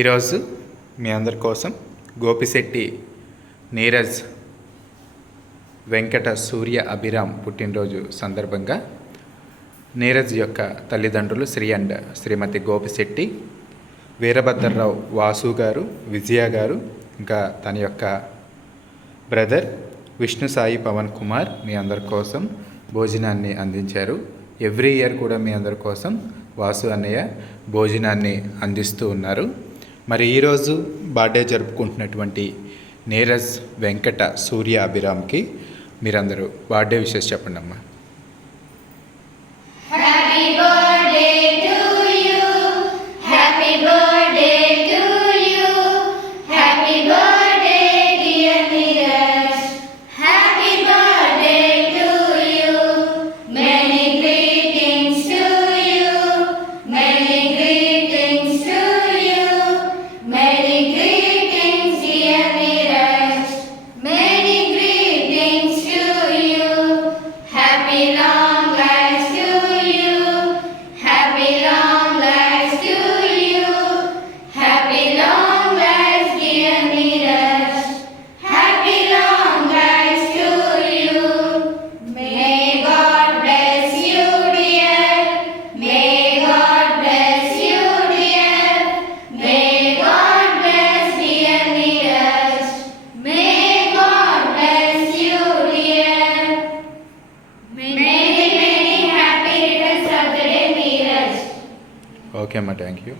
ఈరోజు మీ అందరి కోసం గోపిశెట్టి నీరజ్ వెంకట సూర్య అభిరామ్ పుట్టినరోజు సందర్భంగా నీరజ్ యొక్క తల్లిదండ్రులు శ్రీ అండ్ శ్రీమతి గోపిశెట్టి వీరభద్రరావు వాసు గారు, విజయ గారు, ఇంకా తన యొక్క బ్రదర్ విష్ణు సాయి పవన్ కుమార్ మీ అందరి కోసం భోజనాన్ని అందించారు. ఎవ్రీ ఇయర్ కూడా మీ అందరి కోసం వాసు అన్నయ్య భోజనాన్ని అందిస్తూ ఉన్నారు. మరి ఈరోజు బర్త్డే జరుపుకుంటున్నటువంటి నీరజ్ వెంకట సూర్య అభిరామ్కి మీరందరూ బర్త్డే విషెస్ చెప్పండి అమ్మా. ఓకే అమ్మా, థ్యాంక్ యూ.